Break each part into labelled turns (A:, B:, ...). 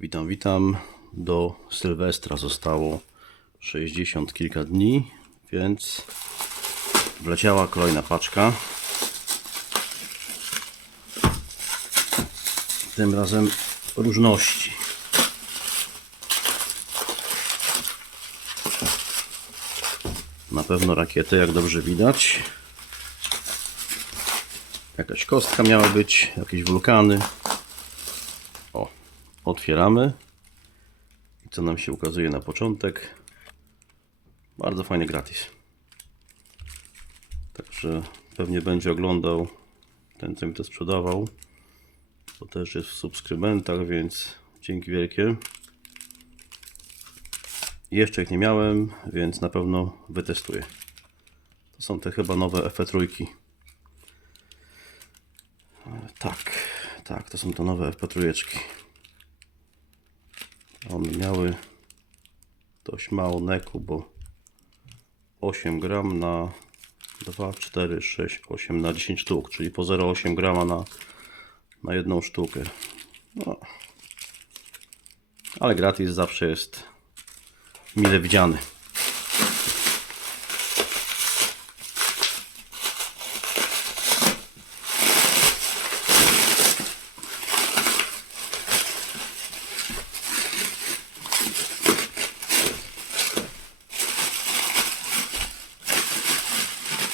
A: Witam, witam. Do Sylwestra zostało 60 kilka dni, więc wleciała kolejna paczka. Tym razem różności. Na pewno rakiety, jak dobrze widać. Jakaś kostka miała być, jakieś wulkany. Otwieramy. I co nam się ukazuje na początek? Bardzo fajny gratis. Także pewnie będzie oglądał ten, co mi to sprzedawał. To też jest w subskrybentach, więc dzięki wielkie. Jeszcze ich nie miałem, więc na pewno wytestuję. To są te chyba nowe FE3. Tak, tak, to są te nowe FP3. One miały dość mało neku, bo 8 gram na 2, 4, 6, 8 na 10 sztuk, czyli po 0,8 grama na, na jedną sztukę. No. Ale gratis zawsze jest mile widziany.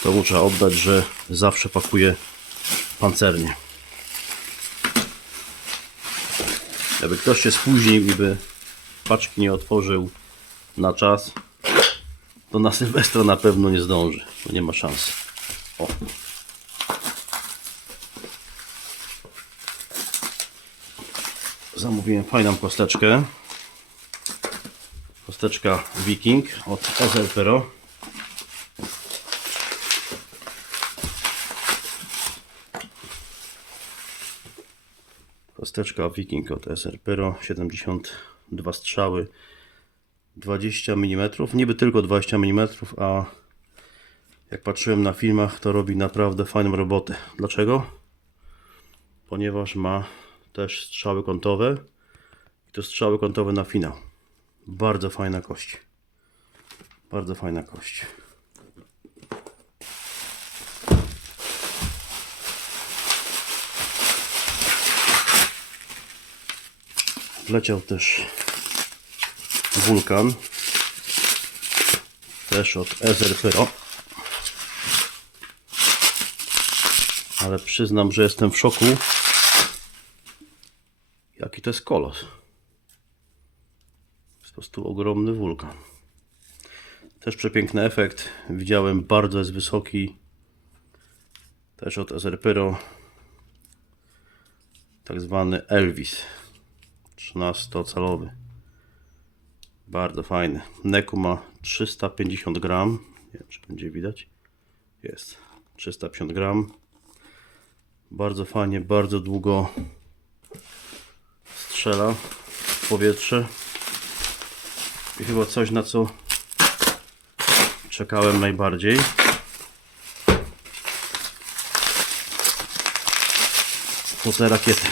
A: To mu trzeba oddać, że zawsze pakuje pancernie. Jakby ktoś się spóźnił i by paczki nie otworzył na czas, to na Sylwestra na pewno nie zdąży. To nie ma szans. O. Zamówiłem fajną kosteczkę. Kosteczka Viking od SL Pero. Kosteczka Viking od SR Pyro 72 strzały 20 mm, niby tylko 20 mm, a jak patrzyłem na filmach to robi naprawdę fajną robotę. Dlaczego? Ponieważ ma też strzały kątowe i to strzały kątowe na finał. Bardzo fajna kość. Bardzo fajna kość. Wleciał też wulkan. Też od Ezer Pyro. Ale przyznam, że jestem w szoku. Jaki to jest kolos. Po prostu ogromny wulkan. Też przepiękny efekt. Widziałem, bardzo jest wysoki. Też od Ezer Pyro. Tak zwany Elvis. 13-calowy. Bardzo fajny. Neku ma 350 gram. Nie wiem, czy będzie widać. Jest. 350 gram. Bardzo fajnie, bardzo długo strzela w powietrze. I chyba coś, na co czekałem najbardziej. To te rakiety.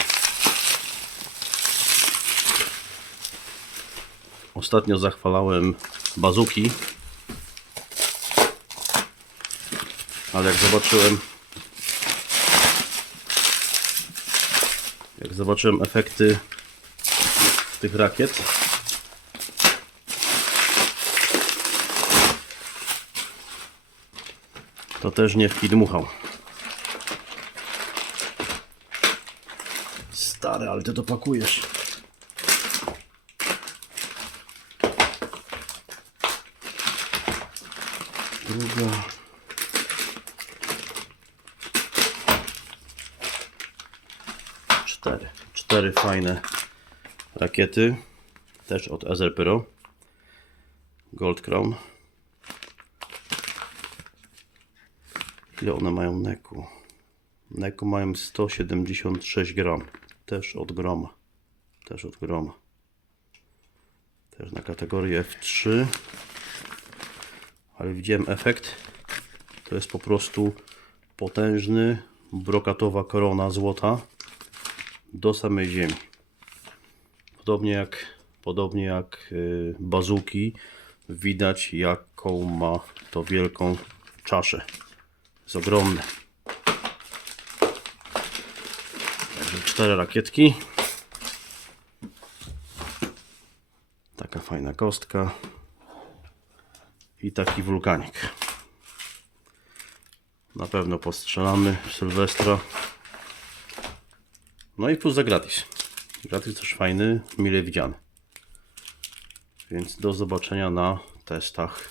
A: Ostatnio zachwalałem bazuki, ale jak zobaczyłem jak zobaczyłem efekty tych rakiet to też nie w kij dmuchał. Stary, ale ty to pakujesz. Druga. Cztery. Cztery fajne rakiety. Też od Ezer Pyro. Gold Crown. Ile one mają neku? Neku mają 176 gram. Też od groma. Też od groma. Też na kategorię F3 ale widziałem efekt. To jest po prostu potężny, brokatowa korona złota do samej ziemi. podobnie jak, podobnie jak y, bazuki, widać jaką ma to wielką czaszę. Jest ogromne. Także cztery rakietki. Taka fajna kostka. I taki wulkanik. Na pewno postrzelamy w Sylwestra. No i plus za gratis. Gratis też fajny, mile widziany. Więc do zobaczenia na testach